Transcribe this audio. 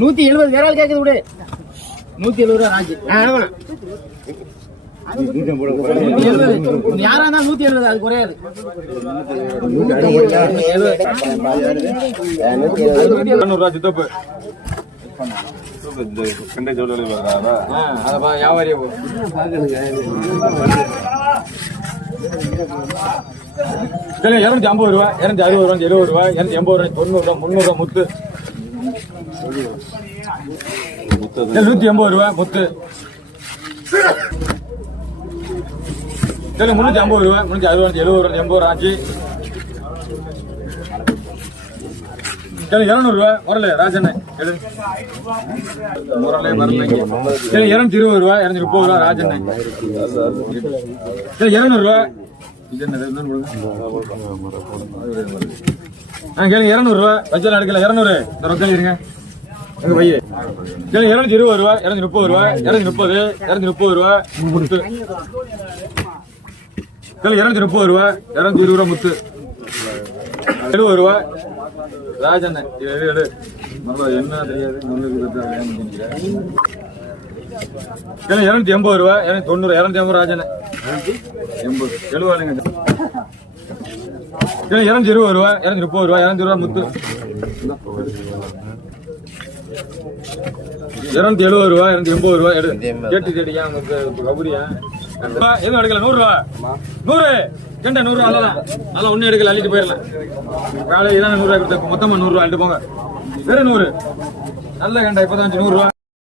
நூத்தி எழுபது ஆள் கேக்குது விடு. நூத்தி எழுபது ரூபா ராஜி. யாரா இருந்தாலும் நூத்தி எழுபது அது குறையாது. வியாபாரியா இரநூத்தி ஐம்பது ரூபா இரநூத்தி அறுபது ரூபா எழுபது ரூபா இரநூத்தி எண்பது ரூபா தொண்ணூறு ரூபா முந்நூறு ரூபா முத்து. சரி, நூத்தி எண்பது ரூபா முத்து. சரி முந்நூற்றி ஐம்பது ரூபா முந்நூற்றி அறுபது எழுபது ரூபா எண்பது ரூபா ஆச்சு. சரி இருநூறு வரல ராஜண்ணே எடு வரல வரல சரி இரநூத்தி இருபது ரூபா இரநூத்தி முப்பது ரூபா ராஜண்ணே. சரி இருநூறு ரூபா இது என்னது என்னன்னு கொடுங்க. ஆ கேளுங்க இருநூறு ரூபா. வச்சல எடுக்கல. இருநூறு. இந்த ரொக்கம் இருங்க. எங்க பைய. சரி இருநூத்தி இருபது ரூபா இரநூத்தி முப்பது ரூபா இரநூத்தி முப்பது இரநூத்தி முப்பது ரூபா முத்து. சரி இருநூத்தி முப்பது ரூபா இரநூத்தி இருபது ரூபா முத்து. எழுபது ரூபா. ராஜண்ணே இது எடு, எடு நல்லா என்ன தெரியாது? முன்னுக்கு இரநூத்தி எண்பது ரூபா இரநூத்தி தொண்ணூறு இரநூத்தி ஐம்பது ராஜண்ணே எண்பது எழுபதுங்க இரநூத்தி இருபது ரூபா இரநூத்தி முப்பது ரூபா இரநூத்தி ரூபா முத்து. இருநூத்தி எழுபது ரூபா இரநூத்தி எண்பது ரூபா எடு. கேட்டு கேட்டியா உங்களுக்கு கபடியா? எதுவும் எடுக்கல நூறு ரூபா. நூறு! கெண்டை நூறு ரூபா அதெல்லாம் அதெல்லாம் ஒன்னும் எடுக்கல அள்ளிட்டு போயிடலாம். காலையில் இதான் நூறு ரூபாய் கொடுத்தா மொத்தமா நூறு ரூபா அள்ளிட்டு போங்க. வெறும் நூறு. நல்ல கண்டா இப்பதான் நூறு ரூபா.